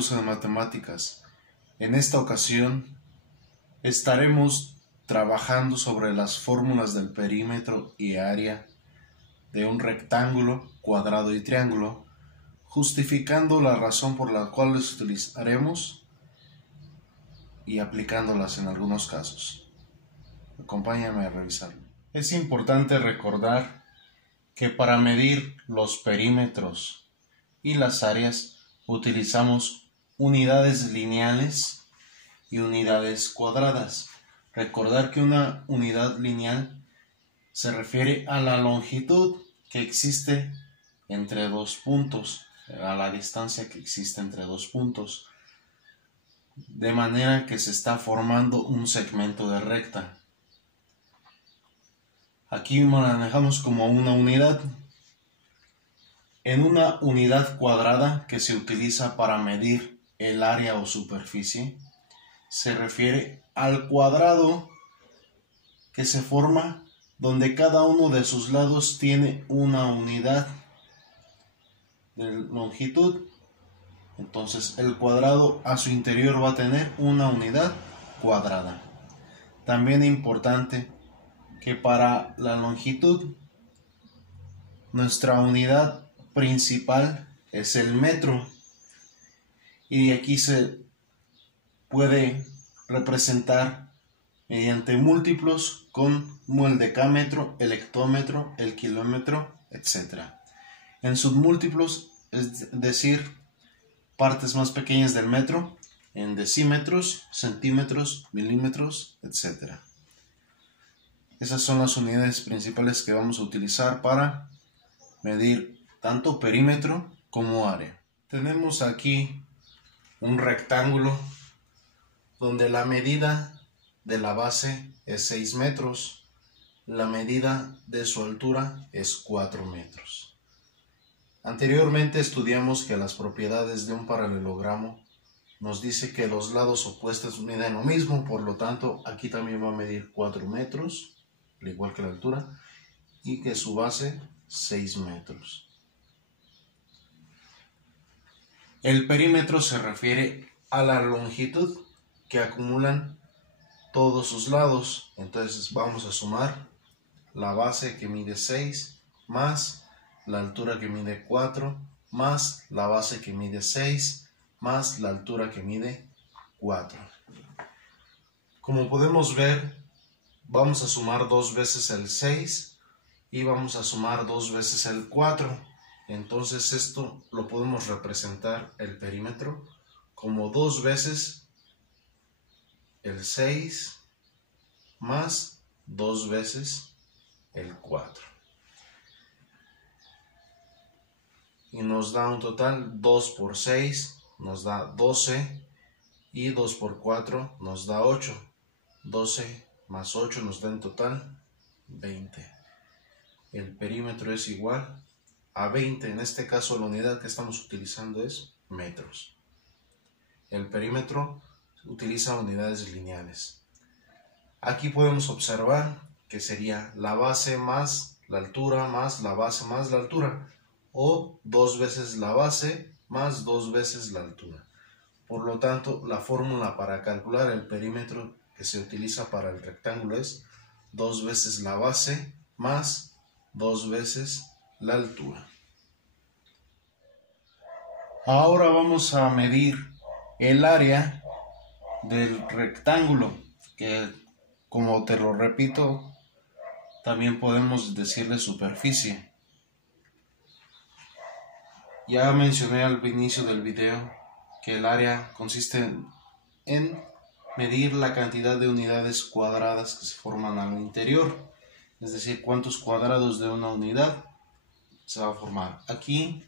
curso de matemáticas. En esta ocasión estaremos trabajando sobre las fórmulas del perímetro y área de un rectángulo, cuadrado y triángulo, justificando la razón por la cual las utilizaremos y aplicándolas en algunos casos. Acompáñame a revisarlo. Es importante recordar que para medir los perímetros y las áreas utilizamos unidades lineales y unidades cuadradas. Recordar que una unidad lineal se refiere a la longitud que existe entre dos puntos, a la distancia que existe entre dos puntos, de manera que se está formando un segmento de recta. Aquí manejamos como una unidad. En una unidad cuadrada que se utiliza para medir el área o superficie, se refiere al cuadrado que se forma donde cada uno de sus lados tiene una unidad de longitud. Entonces el cuadrado a su interior va a tener una unidad cuadrada. También es importante que para la longitud nuestra unidad principal es el metro, y aquí se puede representar mediante múltiplos como el decámetro, el hectómetro, el kilómetro, etc. En submúltiplos, es decir, partes más pequeñas del metro, en decímetros, centímetros, milímetros, etc. Esas son las unidades principales que vamos a utilizar para medir tanto perímetro como área. Tenemos aquí un rectángulo donde la medida de la base es 6 metros, la medida de su altura es 4 metros. Anteriormente estudiamos que las propiedades de un paralelogramo nos dice que los lados opuestos miden lo mismo, por lo tanto aquí también va a medir 4 metros, al igual que la altura, y que su base 6 metros. El perímetro se refiere a la longitud que acumulan todos sus lados. Entonces vamos a sumar la base que mide 6 más la altura que mide 4 más la base que mide 6 más la altura que mide 4. Como podemos ver, vamos a sumar 2 veces el 6 y vamos a sumar 2 veces el 4. Entonces esto lo podemos representar, el perímetro, como 2 veces el 6 más 2 veces el 4. Y nos da un total, 2 por 6 nos da 12 y 2 por 4 nos da 8. 12 más 8 nos da en total 20. El perímetro es igual a 20. En este caso la unidad que estamos utilizando es metros. El perímetro utiliza unidades lineales. Aquí podemos observar que sería la base más la altura más la base más la altura, o 2 veces la base más 2 veces la altura. Por lo tanto, la fórmula para calcular el perímetro que se utiliza para el rectángulo es 2 veces la base más 2 veces la altura. Ahora vamos a medir el área del rectángulo, que, como te lo repito, también podemos decirle superficie. Ya mencioné al inicio del video que el área consiste en medir la cantidad de unidades cuadradas que se forman al interior, es decir, cuántos cuadrados de una unidad se va a formar. Aquí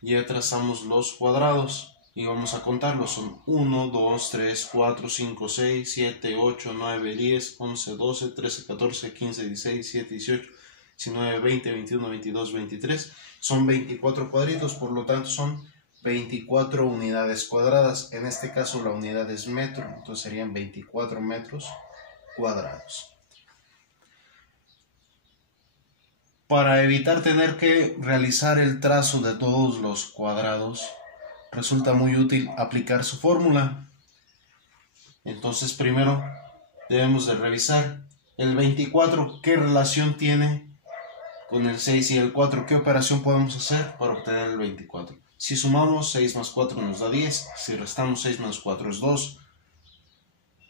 ya trazamos los cuadrados y vamos a contarlos. Son 1, 2, 3, 4, 5, 6, 7, 8, 9, 10, 11, 12, 13, 14, 15, 16, 17, 18, 19, 20, 21, 22, 23. Son 24 cuadritos, por lo tanto son 24 unidades cuadradas. En este caso la unidad es metro, entonces serían 24 metros cuadrados. Para evitar tener que realizar el trazo de todos los cuadrados, resulta muy útil aplicar su fórmula. Entonces primero debemos de revisar el 24, qué relación tiene con el 6 y el 4, qué operación podemos hacer para obtener el 24. Si sumamos 6 más 4 nos da 10, si restamos 6 menos 4 es 2,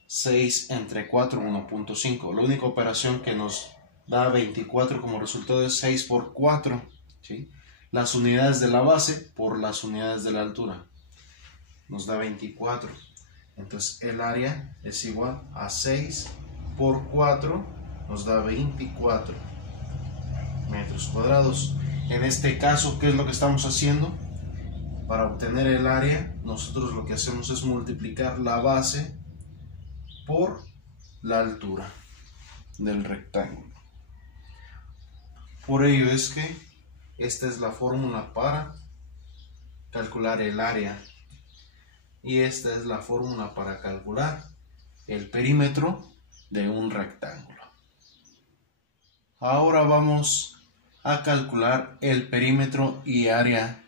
6 entre 4, 1.5. La única operación que nos da 24 como resultado es 6 por 4, ¿sí? Las unidades de la base por las unidades de la altura nos da 24. Entonces el área es igual a 6 por 4, nos da 24 metros cuadrados. En este caso, ¿qué es lo que estamos haciendo? Para obtener el área, nosotros lo que hacemos es multiplicar la base por la altura del rectángulo. Por ello es que esta es la fórmula para calcular el área. Y esta es la fórmula para calcular el perímetro de un rectángulo. Ahora vamos a calcular el perímetro y área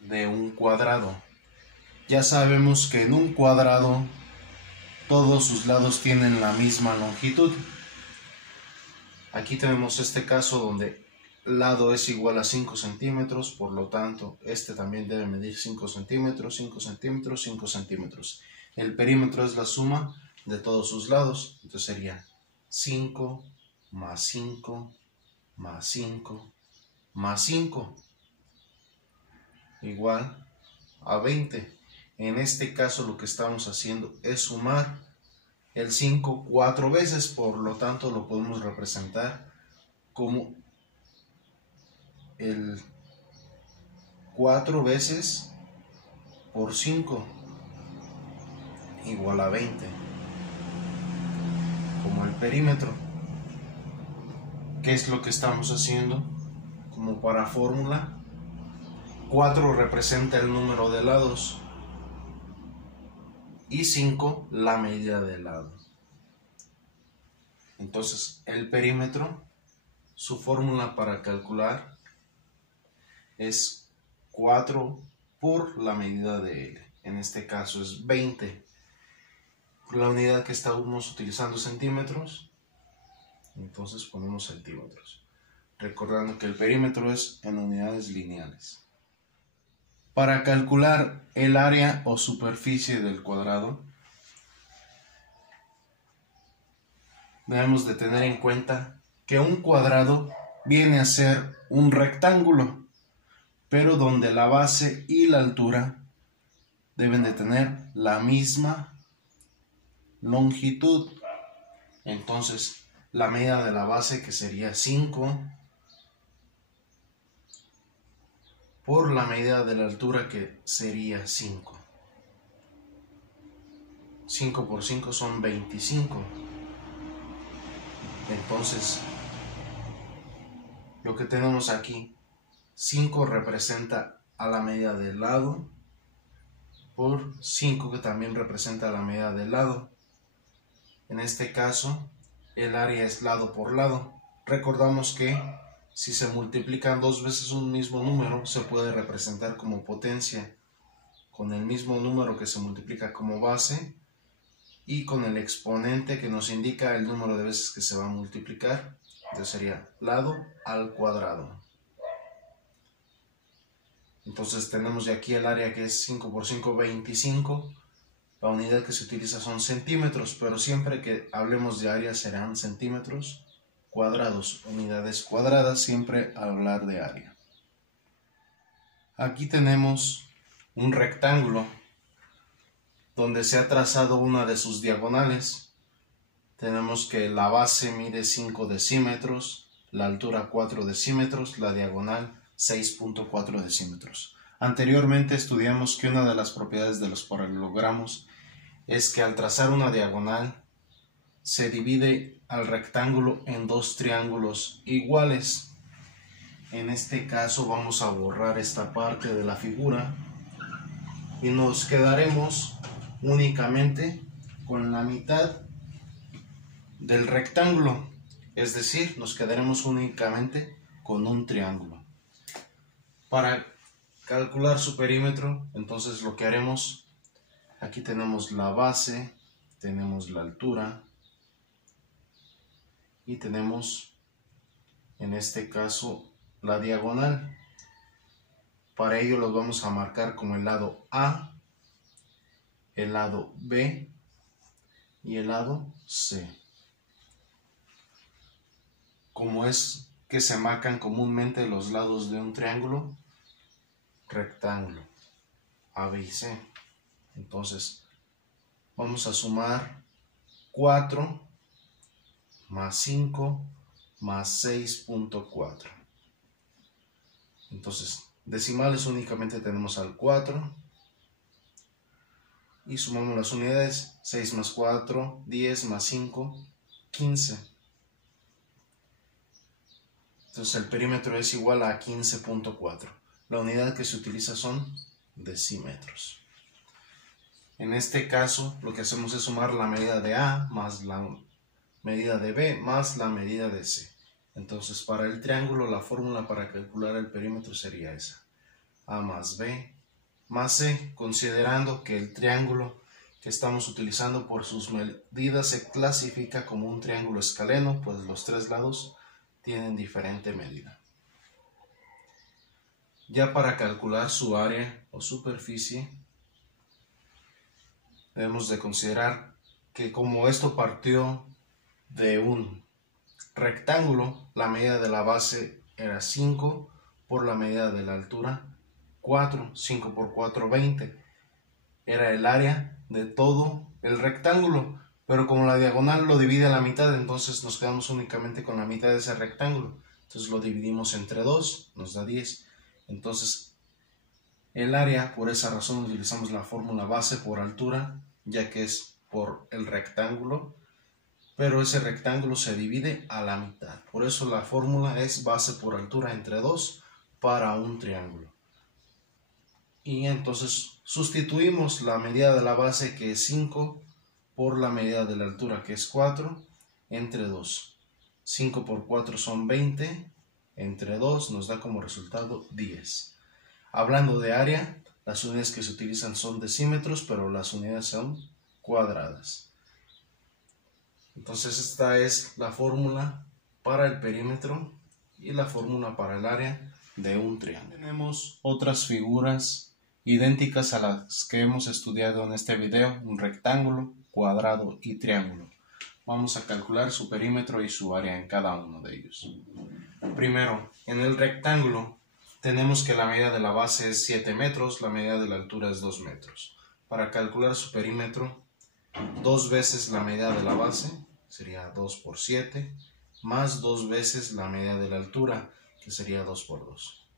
de un cuadrado. Ya sabemos que en un cuadrado todos sus lados tienen la misma longitud. Aquí tenemos este caso donde lado es igual a 5 centímetros, por lo tanto este también debe medir 5 centímetros, 5 centímetros, 5 centímetros. El perímetro es la suma de todos sus lados, entonces sería 5 más 5 más 5 más 5 igual a 20. En este caso lo que estamos haciendo es sumar el 5 4 veces, por lo tanto lo podemos representar como el 4 veces por 5 igual a 20, como el perímetro. ¿Qué es lo que estamos haciendo? Como para fórmula, 4 representa el número de lados y 5 la medida del lado. Entonces el perímetro, su fórmula para calcular es 4 por la medida de L. En este caso es 20. La unidad que estamos utilizando es centímetros, entonces ponemos centímetros. Recordando que el perímetro es en unidades lineales. Para calcular el área o superficie del cuadrado, debemos de tener en cuenta que un cuadrado viene a ser un rectángulo, pero donde la base y la altura deben de tener la misma longitud. Entonces la medida de la base, que sería 5, por la medida de la altura, que sería 5. 5 por 5 son 25. Entonces lo que tenemos aquí, 5 representa a la medida del lado por 5 que también representa la medida del lado. En este caso el área es lado por lado. Recordamos que si se multiplican dos veces un mismo número, se puede representar como potencia con el mismo número que se multiplica como base y con el exponente que nos indica el número de veces que se va a multiplicar. Entonces sería lado al cuadrado. Entonces tenemos de aquí el área, que es 5 por 5, 25. La unidad que se utiliza son centímetros, pero siempre que hablemos de área serán centímetros cuadrados, unidades cuadradas, siempre al hablar de área. Aquí tenemos un rectángulo donde se ha trazado una de sus diagonales. Tenemos que la base mide 5 decímetros, la altura 4 decímetros, la diagonal 6.4 decímetros. Anteriormente estudiamos que una de las propiedades de los paralelogramos es que al trazar una diagonal se divide al rectángulo en dos triángulos iguales. En este caso vamos a borrar esta parte de la figura y nos quedaremos únicamente con la mitad del rectángulo, es decir, nos quedaremos únicamente con un triángulo. Para calcular su perímetro, entonces lo que haremos, aquí tenemos la base, tenemos la altura y tenemos en este caso la diagonal. Para ello los vamos a marcar como el lado A, el lado B y el lado C. Como es que se marcan comúnmente los lados de un triángulo rectángulo A, B y C. Entonces vamos a sumar 4 más 5 más 6.4. Entonces decimales únicamente tenemos al 4 y sumamos las unidades. 6 más 4, 10 más 5, 15. Entonces el perímetro es igual a 15.4. La unidad que se utiliza son decímetros. En este caso lo que hacemos es sumar la medida de A más la medida de B más la medida de C. Entonces para el triángulo la fórmula para calcular el perímetro sería esa: A más B más C, considerando que el triángulo que estamos utilizando por sus medidas se clasifica como un triángulo escaleno, pues los tres lados tienen diferente medida. Ya para calcular su área o superficie, debemos de considerar que como esto partió de un rectángulo, la medida de la base era 5 por la medida de la altura 4, 5 por 4, 20. Era el área de todo el rectángulo, pero como la diagonal lo divide a la mitad, entonces nos quedamos únicamente con la mitad de ese rectángulo. Entonces lo dividimos entre 2, nos da 10. Entonces el área, por esa razón utilizamos la fórmula base por altura, ya que es por el rectángulo, pero ese rectángulo se divide a la mitad. Por eso la fórmula es base por altura entre 2 para un triángulo. Y entonces sustituimos la medida de la base, que es 5, por la medida de la altura, que es 4, entre 2. 5 por 4 son 20, entre 2 nos da como resultado 10. Hablando de área, las unidades que se utilizan son decímetros, pero las unidades son cuadradas. Entonces esta es la fórmula para el perímetro y la fórmula para el área de un triángulo. Tenemos otras figuras idénticas a las que hemos estudiado en este video: un rectángulo, cuadrado y triángulo. Vamos a calcular su perímetro y su área en cada uno de ellos. Primero, en el rectángulo tenemos que la medida de la base es 7 metros, la medida de la altura es 2 metros. Para calcular su perímetro, 2 veces la medida de la base, sería 2 por 7, más 2 veces la medida de la altura, que sería 2 por 2.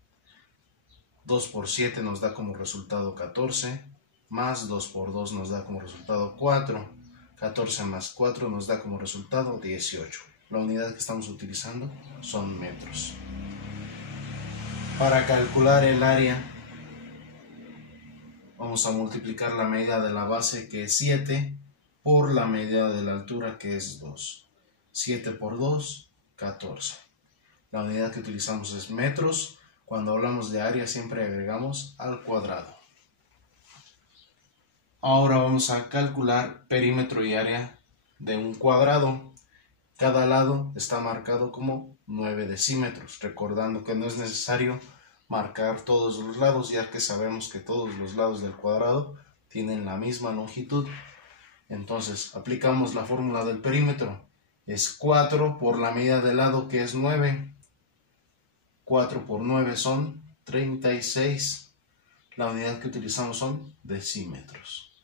2 por 7 nos da como resultado 14, más 2 por 2 nos da como resultado 4, 14 más 4 nos da como resultado 18. La unidad que estamos utilizando son metros. Para calcular el área, vamos a multiplicar la medida de la base, que es 7, por la medida de la altura, que es 2. 7 por 2, 14. La unidad que utilizamos es metros. Cuando hablamos de área siempre agregamos al cuadrado. Ahora vamos a calcular perímetro y área de un cuadrado. Cada lado está marcado como 9 decímetros, recordando que no es necesario marcar todos los lados, ya que sabemos que todos los lados del cuadrado tienen la misma longitud. Entonces aplicamos la fórmula del perímetro. Es 4 por la medida del lado, que es 9. 4 por 9 son 36. La unidad que utilizamos son decímetros.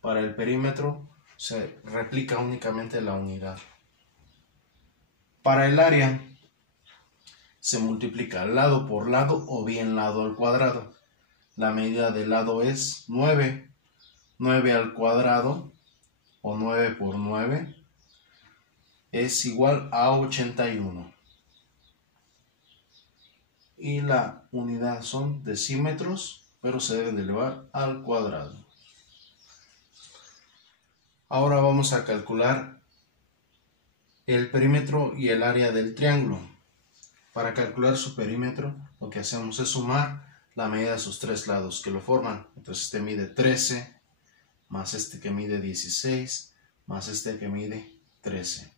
Para el perímetro se replica únicamente la unidad. Para el área se multiplica lado por lado o bien lado al cuadrado. La medida del lado es 9. 9 al cuadrado, o 9 por 9, es igual a 81. Y la unidad son decímetros, pero se debe de elevar al cuadrado. Ahora vamos a calcular el perímetro y el área del triángulo. Para calcular su perímetro, lo que hacemos es sumar la medida de sus tres lados que lo forman. Entonces este mide 13, más este que mide 16, más este que mide 13.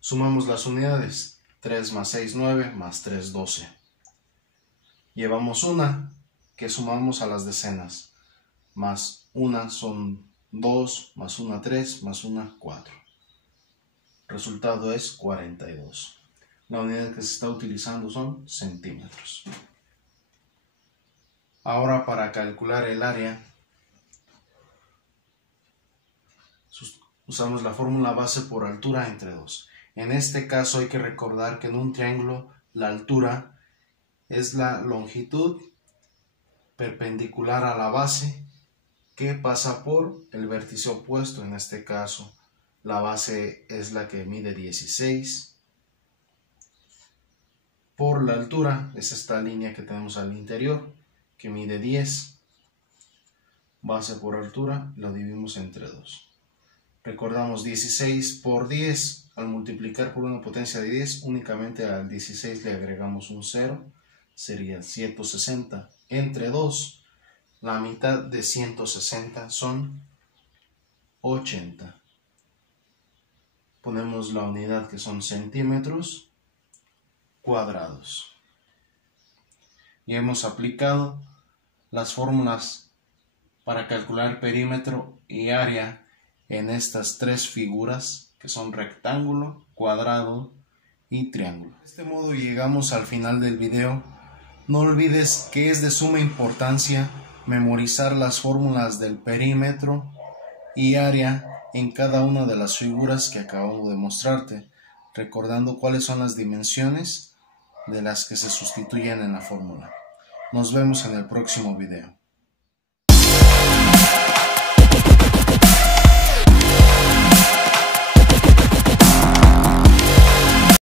Sumamos las unidades. 3 más 6, 9, más 3, 12. Llevamos una que sumamos a las decenas. Más una son 2, más una 3, más una 4. Resultado es 42. La unidad que se está utilizando son centímetros. Ahora, para calcular el área, usamos la fórmula base por altura entre 2. En este caso hay que recordar que en un triángulo la altura es la longitud perpendicular a la base que pasa por el vértice opuesto. En este caso la base es la que mide 16. Por la altura es esta línea que tenemos al interior que mide 10. Base por altura lo dividimos entre 2. Recordamos 16 por 10, al multiplicar por una potencia de 10, únicamente al 16 le agregamos un 0, sería 160. Entre 2, la mitad de 160 son 80. Ponemos la unidad que son centímetros cuadrados. Y hemos aplicado las fórmulas para calcular perímetro y área en estas tres figuras que son rectángulo, cuadrado y triángulo. De este modo llegamos al final del video. No olvides que es de suma importancia memorizar las fórmulas del perímetro y área en cada una de las figuras que acabamos de mostrarte, recordando cuáles son las dimensiones de las que se sustituyen en la fórmula. Nos vemos en el próximo video.